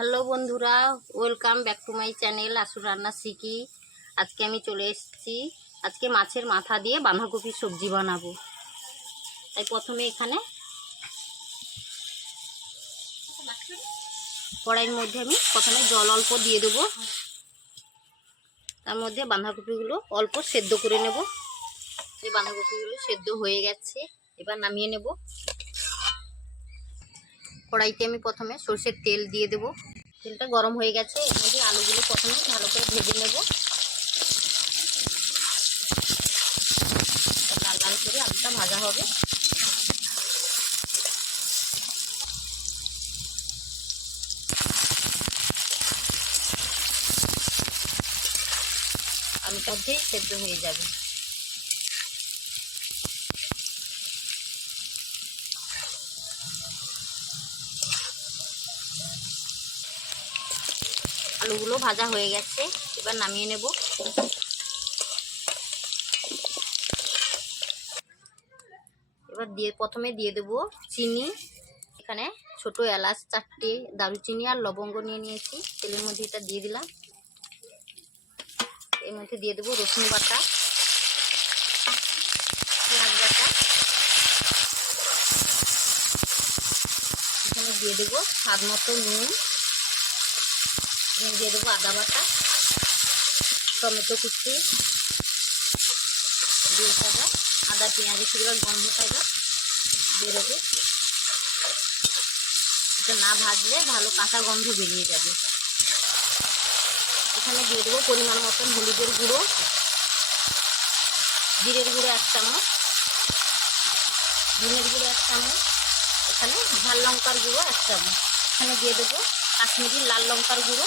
Hello বন্ধুরা, welcome back to my channel আসুর রান্না শিখি আজকে আমি চলে এসেছি, আজকে মাছের মাথা দিয়ে বাঁধাকপির সবজি বানাবো। তাই প্রথমে এখানে কড়াইয়ের মধ্যে আমি প্রথমে জল অল্প দিয়ে দেবো। তার মধ্যে বাঁধাকপিগুলো অল্প সেদ্ধ করে নেব। এই বাঁধাকপিগুলো সেদ্ধ হয়ে গেছে, এবার নামিয়ে নেব। কড়াইতে আমি প্রথমে সর্ষের তেল দিয়ে দেব। তেলটা গরম হয়ে গেছে, এর মধ্যে আলুগুলো প্রথমে ভালো করে ভেজে নেব। লাল লাল করে আলুটা ভাজা হবে। আলুর মধ্যেই সেদ্ধ হয়ে যাবে। আলুগুলো ভাজা হয়ে গেছে, এবার নামিয়ে নেব। এবার দিয়ে, প্রথমে দিয়ে দেব চিনি। এখানে ছোট এলাচ চারটে দারুচিনি আর লবঙ্গ নিয়ে নিয়েছি, তেলের মধ্যে এটা দিয়ে দিলাম। এর মধ্যে দিয়ে দেবো রসুন বাটা, পেঁয়াজ বাটা। এখানে দিয়ে দেবো স্বাদ মতো নুন। দিয়ে দেবো আদা বাটা, টমেটো কুচি, দিয়ে দেবো আদা পেঁয়াজের কিছুটা গন্ধটা এবার বেরোবে এটা না ভাজলে ভালো কাঁচা গন্ধ বেরিয়ে যাবে। এখানে দিয়ে দেবো পরিমাণ মতন হলুদের গুঁড়ো, জিরের গুঁড়ো এক চামচ, ধনের গুঁড়ো এক চামচ, এখানে ঝাল লঙ্কার গুঁড়ো এক চামচ। এখানে দিয়ে দেবো কাশ্মীরি লাল লঙ্কার গুঁড়ো।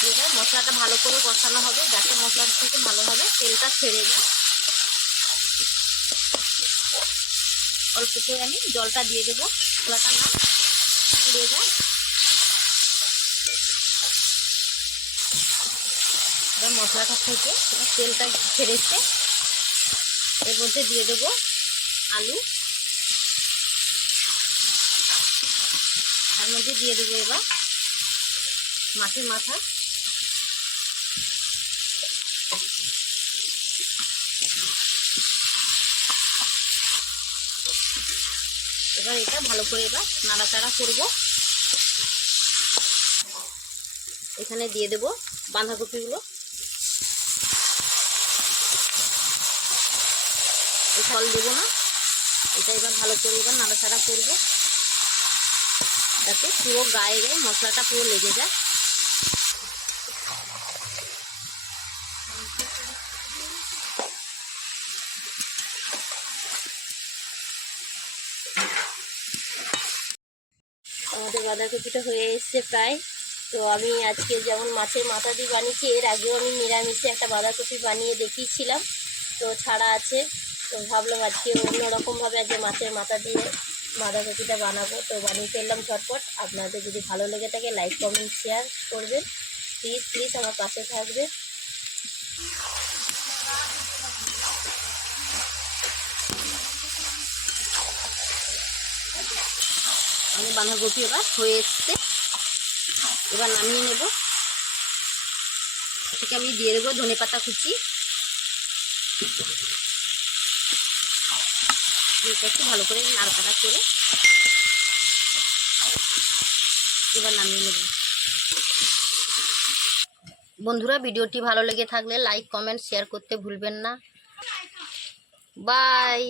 দিয়ে মশলাটা ভালো করে কষানো হবে, যাতে মশলার থেকে ভালোভাবে তেলটা ছেড়ে যায় অল্প করে আমি জলটা দিয়ে দেবো মশলাটা না পুড়ে যায়। এবার মশলাটা থেকে তেলটা ছেড়েছে। এর মধ্যে দিয়ে দেবো আলু। তার মধ্যে দিয়ে দেবো এবার মাছের মাথা। এবার এটা ভালো করে এবার নাড়াচাড়া করব। এখানে দিয়ে দেব বাঁধাকপিগুলো। ফল দেবো না। এটা এবার ভালো করে এবার নাড়াচাড়া করব। যাতে পুরো গায়ে গায়ে মশলাটা পুরো লেগে যায়। আমাদের বাঁধাকপিটা হয়ে এসছে প্রায়। তো আমি আজকে যেমন মাছের মাথা দিয়ে বানিয়েছি, এর আগেও আমি নিরামিষে একটা বাঁধাকপি বানিয়ে দেখিয়েছিলাম। তো ছাড়া আছে। তো ভাবলাম আজকে অন্যরকমভাবে আজকে মাছের মাথা দিয়ে বাঁধাকপিটা বানাবো। তো বানিয়ে ফেললাম ঝটপট। আপনাদের যদি ভালো লেগে থাকে লাইক কমেন্ট শেয়ার করবেন। প্লিজ প্লিজ আমার পাশে থাকবে আমি বাঁধাকপি এবার হয়ে এসছে। এবার নামিয়ে নেব। থেকে আমি দিয়ে দেবো ধনে পাতা কুচি। দিয়ে একটু ভালো করে নাড়াচাড়া করে এবার নামিয়ে নেব। বন্ধুরা, ভিডিওটি ভালো লেগে থাকলে লাইক, কমেন্ট, শেয়ার করতে ভুলবেন না। বাই!